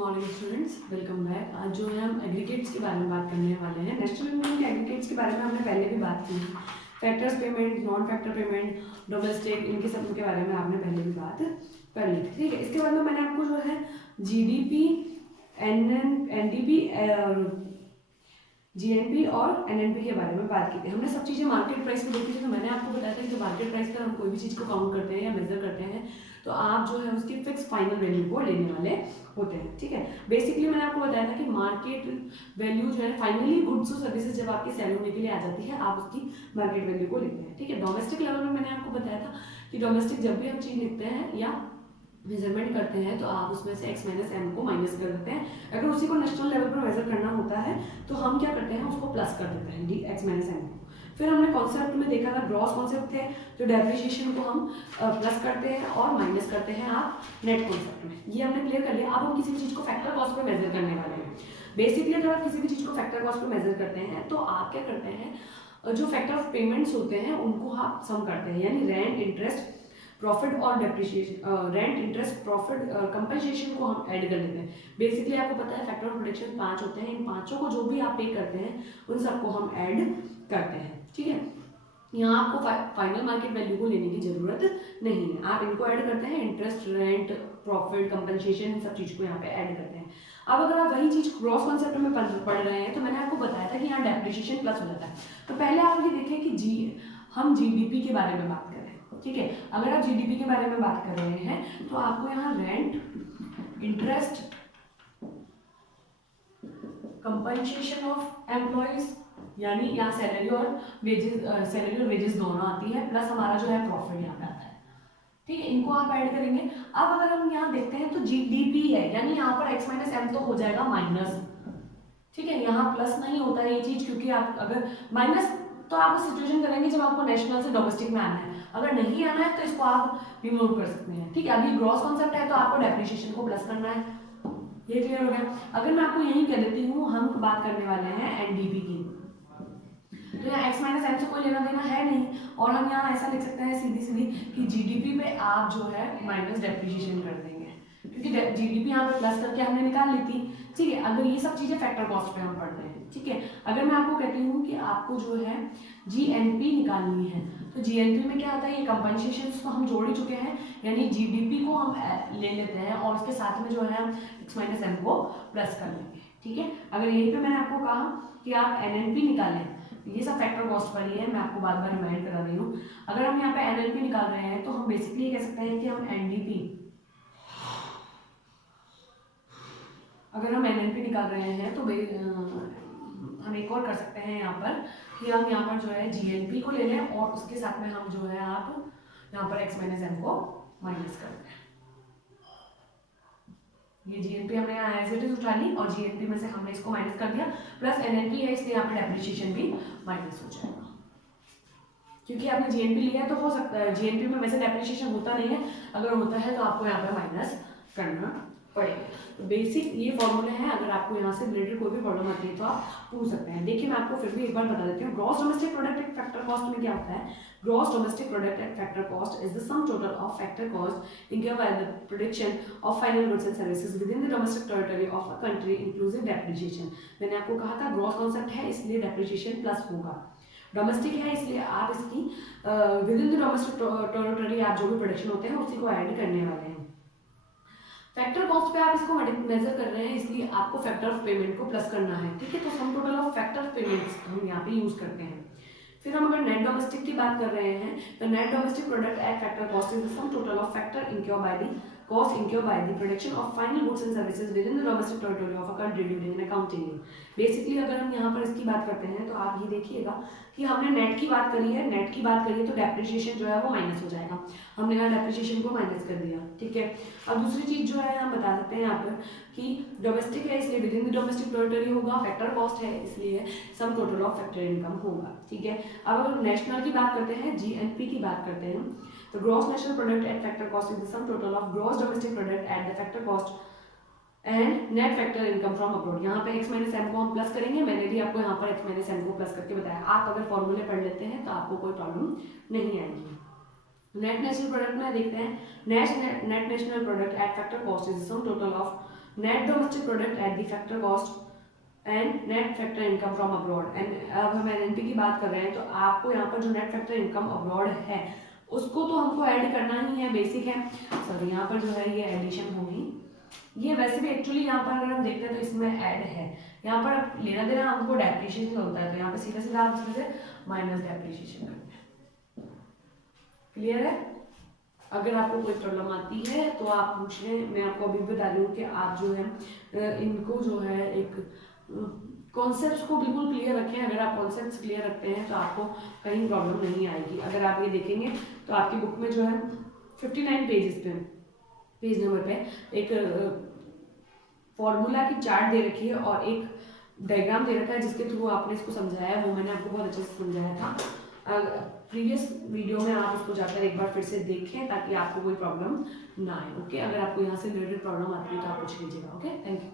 Morning students, welcome back. आज जो है हम एग्रीगेट्स के बारे में बात करने वाले हैं। नेशनल इनकम के एग्रीगेट्स के बारे में हमने पहले भी बात की। Factors payment, non factor payment, domestic, इनके सब के बारे में आपने पहले भी बात कर ली थी। ठीक है, इसके बाद में मैंने आपको जो है जीडीपी, एनडीपी, जीएनपी और एनएनपी के बारे में बात की थी। हमने सब चीज़ें मार्केट प्राइस में देखी थी। तो मैंने आपको बताया था कि जो मार्केट प्राइस पर हम कोई भी चीज़ को काउंट करते हैं या मेजर करते हैं तो आप जो है उसकी फिक्स फाइनल वैल्यू को लेने वाले होते हैं। ठीक है, बेसिकली मैंने आपको बताया था कि मार्केट वैल्यू जो है फाइनली गुड्स और सर्विसेज जब आपकी सेल होने के लिए आ जाती है आप उसकी मार्केट वैल्यू को लेते हैं। ठीक है, डोमेस्टिक लेवल में मैंने आपको बताया था कि डोमेस्टिक जब भी हम चीज़ लिखते हैं या मेजरमेंट करते हैं तो आप उसमें से x माइनस एम को माइनस कर देते हैं। अगर उसी को नेशनल लेवल पर मेजर करना होता है तो हम क्या करते हैं, उसको प्लस कर देते हैं डी x माइनस एम को। फिर हमने कॉन्सेप्ट में देखा था, ग्रॉस कॉन्सेप्ट थे जो डेप्रिसिएशन को हम प्लस करते हैं और माइनस करते हैं आप नेट कॉन्सेप्ट में। ये हमने क्लियर कर लिया। अब हम किसी भी चीज़ को फैक्टर कॉस्ट पर मेजर करने वाले हैं। बेसिकली अगर आप किसी भी चीज़ को फैक्टर कॉस्ट पर मेजर करते हैं तो आप क्या करते हैं, जो फैक्टर ऑफ पेमेंट्स होते हैं उनको आप सम करते हैं, यानी रेंट, इंटरेस्ट, प्रॉफिट और depreciation, rent, interest, profit, compensation को हम ऐड कर लेते हैं। बेसिकली आपको पता है फैक्टर ऑफ प्रोडक्शन 5 होते हैं। इन पांचों को जो भी आप पे करते हैं उन सबको हम ऐड करते हैं। ठीक है, यहाँ आपको फाइनल मार्केट वैल्यू को लेने की जरूरत नहीं है, आप इनको ऐड करते हैं, इंटरेस्ट, रेंट, प्रॉफिट, कंपनसेशन, इन सब चीज को यहाँ पे ऐड करते हैं। अब अगर आप वही चीज ग्रॉस कॉन्सेप्ट में पढ़ रहे हैं तो मैंने आपको बताया था कि यहाँ डेप्रिसिएशन प्लस हो जाता है। तो पहले आप ये देखें कि हम जीडीपी के बारे में बात कर रहे हैं। ठीक है, अगर आप जीडीपी के बारे में बात कर रहे हैं तो आपको यहाँ rent, interest, compensation of employees, यानी यहाँ सैलरी और वेजेस दोनों आती है, प्लस हमारा जो है प्रॉफिट यहाँ पे आता है। ठीक है, इनको आप ऐड करेंगे। अब अगर हम यहाँ देखते हैं तो जीडीपी है, यानी यहाँ पर x माइनस एम तो हो जाएगा माइनस। ठीक है, यहाँ प्लस नहीं होता है ये चीज, क्योंकि आप अगर माइनस तो आप सिचुएशन करेंगे जब आपको नेशनल से डोमेस्टिक में आना है। अगर नहीं आना है तो इसको आप रिमूव कर सकते हैं। ठीक है, अभी ग्रॉस कॉन्सेप्ट है तो आपको डेप्रिसिएशन को प्लस करना है। ये क्लियर हो गया। अगर मैं आपको यही कह देती हूँ, हम बात करने वाले हैं एनडीपी की, तो यहाँ x माइनस एम से कोई लेना देना है नहीं, और हम यहाँ ऐसा लिख सकते हैं सीधी सीधी कि जीडीपी पे आप जो है माइनस डेप्रिसिएशन कर देंगे, क्योंकि जीडीपी यहाँ पे प्लस करके हमने निकाल ली थी। ठीक है, अगर ये सब चीजें फैक्टर कॉस्ट पे हम पढ़ रहे हैं। ठीक है, अगर मैं आपको कहती हूँ कि आपको जो है जीएनपी निकालनी है तो जीएनपी में क्या होता है, ये कंपनसेशन को हम जोड़ ही चुके हैं, यानी जीडीपी को हम ले लेते हैं और उसके साथ में जो है हम x माइनस एम को प्लस कर लेंगे। ठीक है, अगर यहीं पे मैंने आपको कहा कि आप एनएनपी निकालें, ये सब फैक्टर कॉस्ट पर ही है, मैं आपको बार बार रिमाइंड करा रही हूँ। अगर हम यहाँ पे एनएनपी निकाल रहे हैं तो हम बेसिकली ये कह सकते हैं कि हम एनडीपी, अगर हम एनएनपी निकाल रहे हैं तो हम एक और कर सकते हैं यहाँ पर कि हम यहाँ पर जो है जीएनपी को ले लें और उसके साथ में हम जो है आप यहाँ पर x माइनस एम को माइनस कर दें। ये जीएनपी हमने यहाँ एज इट इज उठा ली और जीएनपी में से हमने इसको माइनस कर दिया, प्लस एनएनपी है इसलिए यहाँ पर डेप्रिसिएशन भी माइनस हो जाएगा। क्योंकि आपने जीएनपी लिया है तो हो सकता है, जीएनपी में वैसे डेप्रिसिएशन होता नहीं है, अगर होता है तो आपको यहाँ पर माइनस करना पड़ेगा। तो बेसिक ये फॉर्मूले हैं, अगर आपको यहाँ से रिलेटेड कोई भी प्रॉब्लम आती है तो आप पूछ सकते हैं। देखिए मैं आपको फिर भी एक बार बता देती हूँ, gross domestic product at factor cost में क्या होता है। Gross domestic product at factor cost is the sum total of factor cost incurred by the production of final goods and services with in the domestic territory of a country inclusive depreciation. मैंने आपको कहा था gross concept है इसलिए depreciation plus होगा, domestic है इसलिए आप इसकी with in the domestic territory आप जो भी प्रोडक्शन होते हैं उसी को ऐड करने वाले हैं। फैक्टर कॉस्ट पे आप इसको मेजर कर रहे हैं इसलिए आपको फैक्टर ऑफ पेमेंट को प्लस करना है। ठीक है, तो sum total of factor of payments हम यहाँ पे यूज करते हैं। फिर हम अगर नेट डोमेस्टिक की बात कर रहे हैं तो net domestic product at factor cost is the sum total of factor incurred by the cost incurred by the production of final goods and services within the domestic territory of a country during an accounting year. Basically अगर हम यहाँ पर इसकी बात करते हैं तो आप ये देखिएगा कि हमने नेट की बात करी है, नेट की बात करी है तो डेप्रिसिएशन जो है वो माइनस हो जाएगा, हमने यहाँ डेप्रिसिएशन को माइनस कर दिया। ठीक है, अब दूसरी चीज जो है हम बता सकते हैं यहाँ पर कि डोमेस्टिक है इसलिए with in the domestic territory होगा, फैक्टर कॉस्ट है इसलिए sum total of factor income होगा। ठीक है, अब अगर नेशनल की बात करते हैं, जीएनपी की बात करते हैं, तो gross national product at factor cost is the sum total of gross domestic product at the factor cost and net factor income from abroad. यहाँ पे x माइनस एम को हम प्लस करेंगे, मैंने भी आपको यहाँ पर x माइनस एम को प्लस करके बताया। आप अगर फॉर्मूले पढ़ लेते हैं तो आपको कोई प्रॉब्लम नहीं आएगी। नेट नेशनल प्रोडक्ट में देखते हैं, net national product at factor cost is sum total of net domestic product at the factor cost and net factor income from abroad. And अब हम एनएनपी की बात कर रहे हैं तो आपको यहाँ पर जो नेट फैक्टर इनकम अब्रॉड है उसको तो हमको ऐड करना ही है, बेसिक है। सॉरी, यहाँ पर जो है ये एडिशन होगी, ये वैसे भी एक्चुअली यहाँ पर अगर हम देखते हैं तो इसमें ऐड है। यहाँ पर लेना देना हमको डेप्रिशिएशन होता है, तो यहाँ पर सीधा सीधा आप इसमें से माइनस डेप्रिशिएशन करते हैं। क्लियर है? अगर आपको कोई प्रॉब्लम आती है तो आप पूछ लें। मैं आपको अभी बता रही हूँ कि आप जो है इनको जो है एक कॉन्सेप्ट्स को बिल्कुल क्लियर रखें। अगर आप कॉन्सेप्ट्स क्लियर रखते हैं तो आपको कहीं प्रॉब्लम नहीं आएगी। अगर आप ये देखेंगे तो आपकी बुक में जो है 59 पेजेस पे, पेज नंबर पे एक फॉर्मूला की चार्ट दे रखी है और एक डायग्राम दे रखा है जिसके थ्रू आपने इसको समझाया है। वो मैंने आपको बहुत अच्छे से समझाया था प्रीवियस वीडियो में। आप उसको जाकर एक बार फिर से देखें ताकि आपको कोई प्रॉब्लम ना आए। ओके, अगर आपको यहाँ से रिलेटेड प्रॉब्लम आती है तो आप पूछ लीजिएगा। Okay, thank you.